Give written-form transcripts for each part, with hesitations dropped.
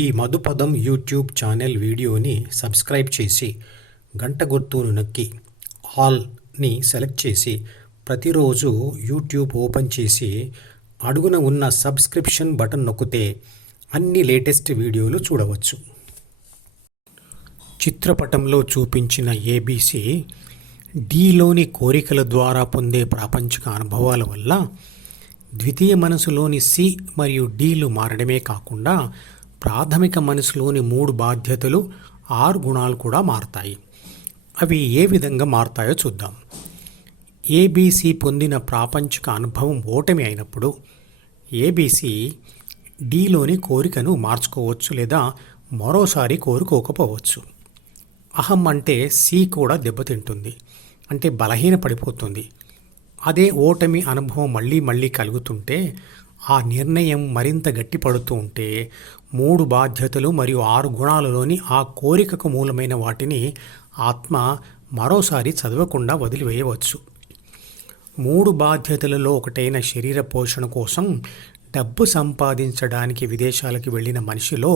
ఈ మధుపదం YouTube channel వీడియోని subscribe చేసి గంట గుర్తును నొక్కి ఆల్ని సెలెక్ట్ చేసి ప్రతిరోజు యూట్యూబ్ ఓపెన్ చేసి అడుగున ఉన్న సబ్స్క్రిప్షన్ బటన్ నొక్కితే అన్ని లేటెస్ట్ వీడియోలు చూడవచ్చు. చిత్రపటంలో చూపించిన ఏబీసీ డీలోని కోరికల ద్వారా పొందే ప్రాపంచిక అనుభవాల వల్ల ద్వితీయ మనసులోని సి మరియు డీలు మారడమే కాకుండా ప్రాథమిక మనసులోని 3 బాధ్యతలు 6 గుణాలు కూడా మారతాయి. అవి ఏ విధంగా మారతాయో చూద్దాం. ఏబీసీ పొందిన ప్రాపంచిక అనుభవం ఓటమి అయినప్పుడు ఏబీసీ డీలోని కోరికను మార్చుకోవచ్చు లేదా మరోసారి కోరుకోకపోవచ్చు. అహం అంటే సి కూడా దెబ్బతింటుంది, అంటే బలహీనపడిపోతుంది. అదే ఓటమి అనుభవం మళ్ళీ మళ్ళీ కలుగుతుంటే ఆ నిర్ణయం మరింత గట్టిపడుతూ ఉంటే 3 బాధ్యతలు మరియు 6 గుణాలలోని ఆ కోరికకు మూలమైన వాటిని ఆత్మ మరోసారి చదవకుండా వదిలివేయవచ్చు. 3 బాధ్యతలలో ఒకటైన శరీర పోషణ కోసం డబ్బు సంపాదించడానికి విదేశాలకు వెళ్ళిన మనిషిలో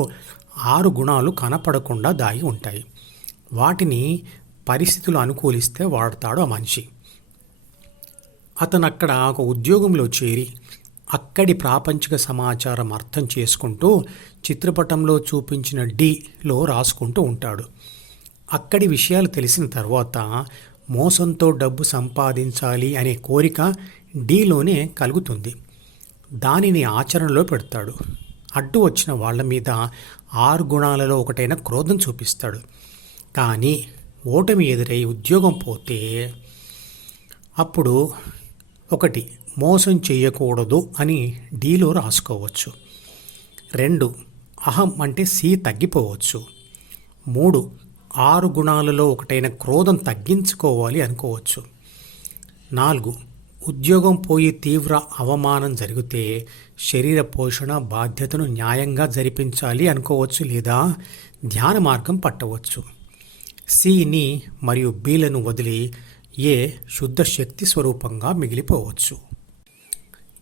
6 గుణాలు కనపడకుండా దాగి ఉంటాయి. వాటిని పరిస్థితులు అనుకూలిస్తే వాడతాడు ఆ మనిషి. అతను అక్కడ ఒక ఉద్యోగంలో చేరి అక్కడి ప్రాపంచిక సమాచారం అర్థం చేసుకుంటూ చిత్రపటంలో చూపించిన డీలో రాసుకుంటూ ఉంటాడు. అక్కడి విషయాలు తెలిసిన తర్వాత మోసంతో డబ్బు సంపాదించాలి అనే కోరిక డీలోనే కలుగుతుంది. దానిని ఆచరణలో పెడతాడు. అడ్డు వచ్చిన వాళ్ళ మీద 6 గుణాలలో ఒకటైన క్రోధం చూపిస్తాడు. కానీ ఓటమి ఎదురై ఉద్యోగం పోతే అప్పుడు 1 మోసం చేయకూడదు అని డీలో రాసుకోవచ్చు. 2 అహం అంటే సి తగ్గిపోవచ్చు. 3 6 గుణాలలో ఒకటైన క్రోధం తగ్గించుకోవాలి అనుకోవచ్చు. 4 ఉద్యోగం పోయి తీవ్ర అవమానం జరిగితే శరీర పోషణ బాధ్యతను న్యాయంగా జరిపించాలి అనుకోవచ్చు లేదా ధ్యాన మార్గం పట్టవచ్చు. సిని మరియు బీలను వదిలి ఏ శుద్ధ శక్తి స్వరూపంగా మిగిలిపోవచ్చు.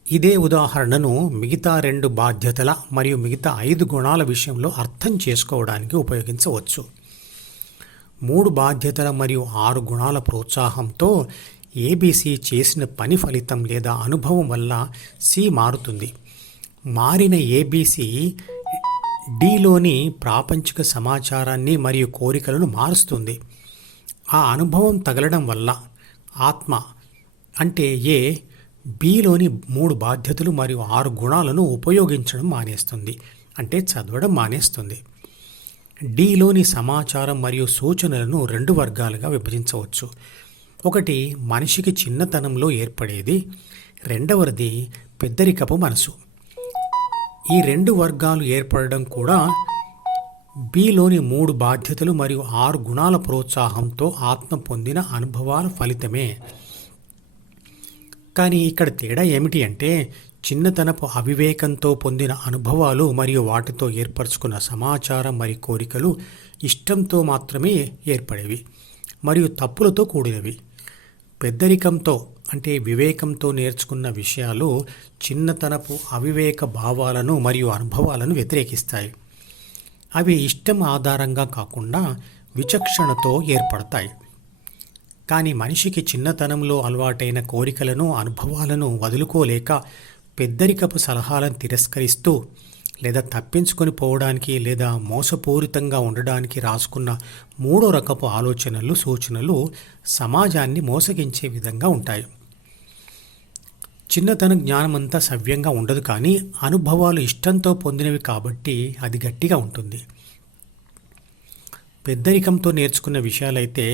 ఇదే ఉదాహరణను మిగతా 2 బాధ్యతల మరియు మిగతా 5 గుణాల విషయంలో అర్థం చేసుకోవడానికి ఉపయోగించవచ్చు. 3 బాధ్యతల మరియు 6 గుణాల ప్రోత్సాహంతో ఏబీసీ చేసిన పని ఫలితం లేదా అనుభవం వల్ల సి మారుతుంది. మారిన ఏబీసీ డీలోని ప్రాపంచిక సమాచారాన్ని మరియు కోరికలను మారుస్తుంది. ఆ అనుభవం తగలడం వల్ల ఆత్మ అంటే ఏ బీలోని 3 బాధ్యతలు మరియు 6 గుణాలను ఉపయోగించడం మానేస్తుంది, అంటే చదవడం మానేస్తుంది. డీలోని సమాచారం మరియు సూచనలను 2 వర్గాలుగా విభజించవచ్చు. 1 మనిషికి చిన్నతనంలో ఏర్పడేది, 2వది పెద్దరికపు మనసు. ఈ 2 వర్గాలు ఏర్పడడం కూడా బీలోని 3 బాధ్యతలు మరియు 6 గుణాల ప్రోత్సాహంతో ఆత్మ పొందిన అనుభవాల ఫలితమే. కానీ ఇక్కడ తేడా ఏమిటి అంటే చిన్నతనపు అవివేకంతో పొందిన అనుభవాలు మరియు వాటితో ఏర్పరచుకున్న సమాచారం మరియు కోరికలు ఇష్టంతో మాత్రమే ఏర్పడేవి మరియు తప్పులతో కూడినవి. పెద్దరికంతో అంటే వివేకంతో నేర్చుకున్న విషయాలు చిన్నతనపు అవివేక భావాలను మరియు అనుభవాలను వ్యతిరేకిస్తాయి. అవి ఇష్టం ఆధారంగా కాకుండా విచక్షణతో ఏర్పడతాయి. కానీ మనిషికి చిన్నతనంలో అలవాటైన కోరికలను అనుభవాలను వదులుకోలేక పెద్దరికపు సలహాలను తిరస్కరిస్తూ లేదా తప్పించుకొని పోవడానికి లేదా మోసపూరితంగా ఉండడానికి రాసుకున్న 3వ రకపు ఆలోచనలు సూచనలు సమాజాన్ని మోసగించే విధంగా ఉంటాయి. చిన్నతన జ్ఞానమంతా సవ్యంగా ఉండదు, కానీ అనుభవాలు ఇష్టంతో పొందినవి కాబట్టి అది గట్టిగా ఉంటుంది. పెద్దరికంతో నేర్చుకున్న విషయాలైతే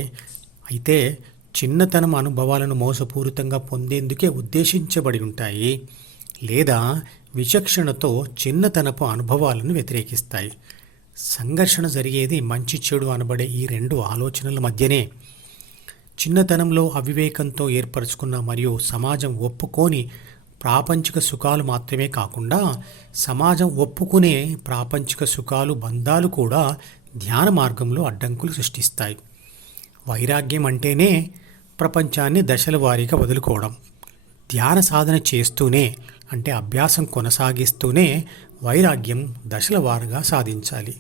చిన్నతనం అనుభవాలను మోసపూరితంగా పొందేందుకే ఉద్దేశించబడి ఉంటాయి లేదా విచక్షణతో చిన్నతనపు అనుభవాలను వ్యతిరేకిస్తాయి. సంఘర్షణ జరిగేది మంచి చెడు అనబడే ఈ 2 ఆలోచనల మధ్యనే. చిన్నతనంలో అవివేకంతో ఏర్పరచుకున్న మరియు సమాజం ఒప్పుకోని ప్రాపంచిక సుఖాలు మాత్రమే కాకుండా సమాజం ఒప్పుకునే ప్రాపంచిక సుఖాలు బంధాలు కూడా ధ్యాన మార్గంలో అడ్డంకులు సృష్టిస్తాయి. వైరాగ్యం అంటేనే ప్రపంచాన్ని దశల వారీగా వదులుకోవడం. ధ్యాన సాధన చేస్తూనే అంటే అభ్యాసం కొనసాగిస్తూనే వైరాగ్యం దశల వారీగా సాధించాలి.